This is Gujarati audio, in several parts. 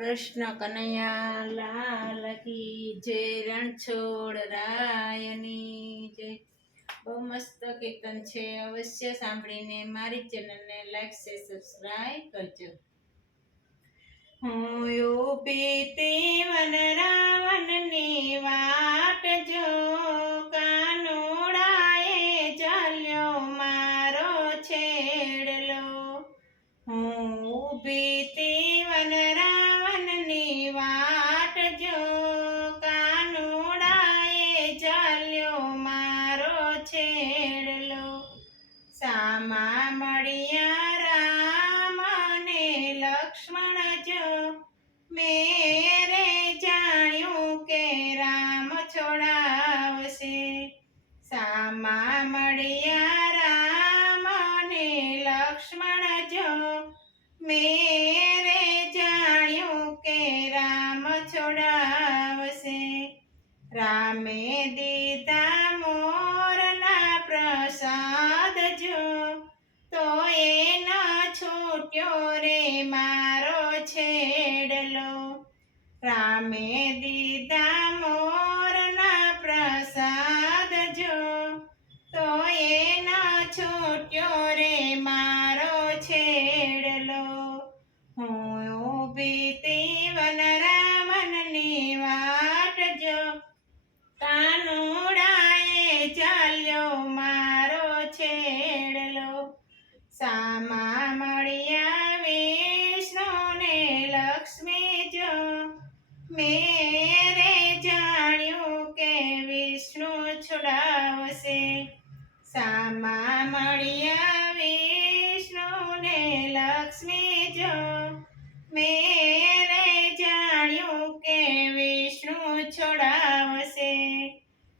કૃષ્ણ કનૈયા લાલ કી જય, રણછોડ રાયની જય। બહુ મસ્ત કીર્તન છે, અવશ્ય સાંભળીને મારી ચેનલને લાઈક શે સબસ્ક્રાઈબ કરજો। હું ઊભી તી વન રાવણની વાટ જો, કાનુડાએ ચાલ્યો મારો છેડલો। હું ઊભી તી વન રાવણની વાટ જો, કાનુડાએ ચાલ્યો મારો છેડલો। સામા મળ્યા રામ અને લક્ષ્મણ જો, મેરે જાણ્યું કે રામ છોડાવશે। સામા મળ્યા રામ અને લક્ષ્મણ જો, મેરે જાણ્યું કે રામ છોડાવશે। રામે દીધા મોરના પ્રસાદ જો, તો એ ન છૂટ્યો રે મારો છેડલો। રામે દીધા મોરના પ્રસાદ જો, તો એ ન છૂટ્યો રે મારો છેડલો। હું ઊભી તી વન રાવણની વાટ જો, કાનુડાએ ચાલ્યો મારો છેડલો। સામા મળ્યા વિષ્ણુ ને લક્ષ્મી જો, મેરે જાણ્યું કે વિષ્ણુ છોડાવશે। સામા મળ્યા વિષ્ણુ ને લક્ષ્મી જો, મેરે જાણ્યું કે વિષ્ણુ છોડાવશે।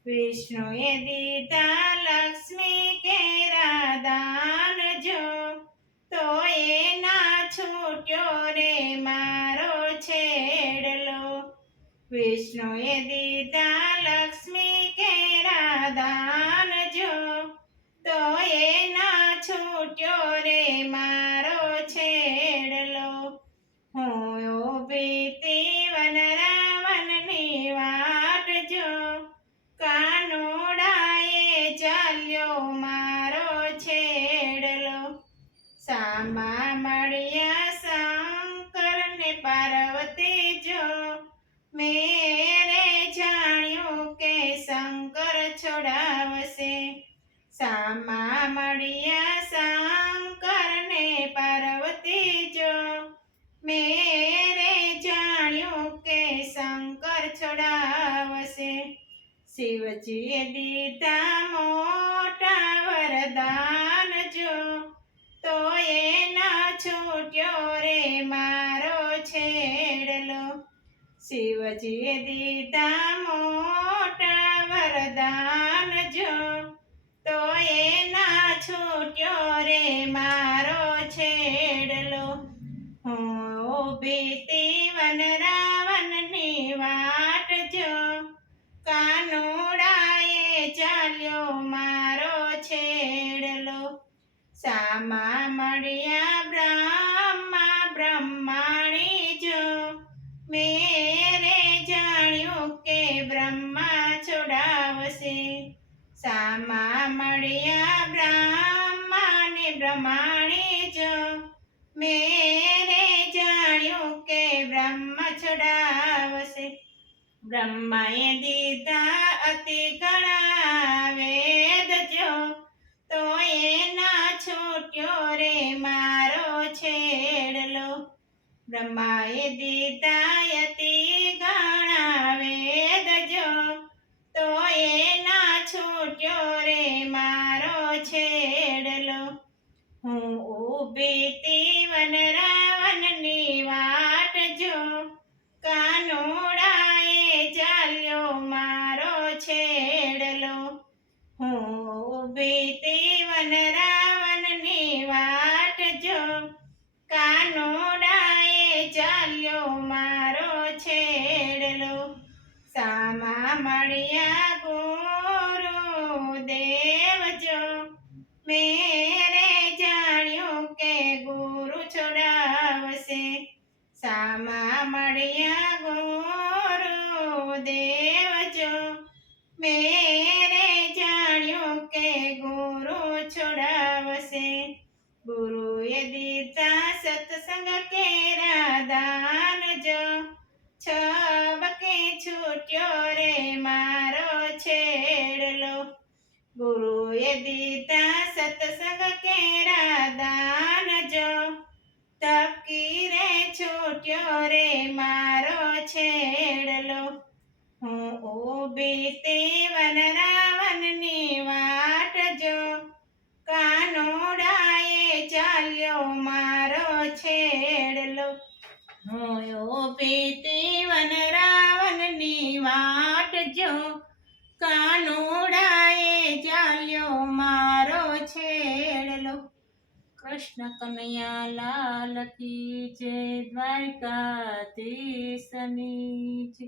વિષ્ણુએ દીધા લક્ષ્મી કેરા દાન જો, તો એ ના છૂટ્યો રે મારો છેડલો। વિષ્ણુએ દીધા લક્ષ્મી કેરા દાન જો, તો એ ના છૂટ્યો રે મારો છેડલો। હું ઊભી તી વન રાવણની વાટ જો, કાનુડાએ ચાલ્યો મારો છેડલો। સામા મળ્યા શંકર ને પાર્વતી જો, મેરે જાણ્યું કે શંકર છોડાવશે। સામા મળ્યા શંકર ને પાર્વતી જો, મેરે જાણ્યું કે શંકર છોડાવશે। શિવજીએ દીધા મોટા વરદાન જો, તો એ ન છૂટ્યો રે મારો છેડલો। શિવજીએ દીધા મોટા વરદાન જો, તો એ ન છૂટ્યો રે મારો છેડલો। હું ઊભી તી વન રાવણની વાટ જો, કાનુડાએ ચાલ્યો મારો છેડલો। સામા મળ્યા બ્રહ્મા બ્રહ્માણી જો, મેરે જાણ્યું કે બ્રહ્મા છોડાવશે। સામા મળ્યા બ્રહ્મા ને બ્રહ્માણી જો, મેરે જાણ્યું કે બ્રહ્મ છોડાવશે। બ્રહ્માએ દીધા અતિ ઘણા વેદ જો, તો એ ના છૂટ્યો રે મારો છેડલો। બ્રહ્માએ દીધા અતિ ઘણા વેદ જો, તો એ ના છૂટ્યો રે મારો છેડલો। હું ઊભી તી વન રાવણની વાટ જો, કાનુડાએ ચાલ્યો મારો છેડલો। હું ઊભી તી વન રાવણની વાટ જો, કાનુડાએ ચાલ્યો મારો છેડલો। સામા મળ્યા ગુરુદેવ જો, મેરે જાણ્યું કે ગુરુ છોડાવશે। સામા મળ્યા ગુરુદેવ જો મેરે જાણ્યું કે ગુરુ છોડાવશે ગુરુએ દીધા સત્સંગ કેરા દાન જો છબકે છૂટ્યો રે મારો છેડલો ગુરુએ દીધા સત્સંગ કેરા દાન જો તપકી રે છૂટ્યો રે મારો છેડલો હું ઊભી તે વન રાવણની વાટ જો કાનોડાએ ચાલ્યો મારો છેડલો હું ઊભી તે વન રાવણની વાટ જો કાનોડાએ ચાલ્યો મારો છેડલો કૃષ્ણ કનૈયા લાલ કી જય દ્વારકાધીશની જય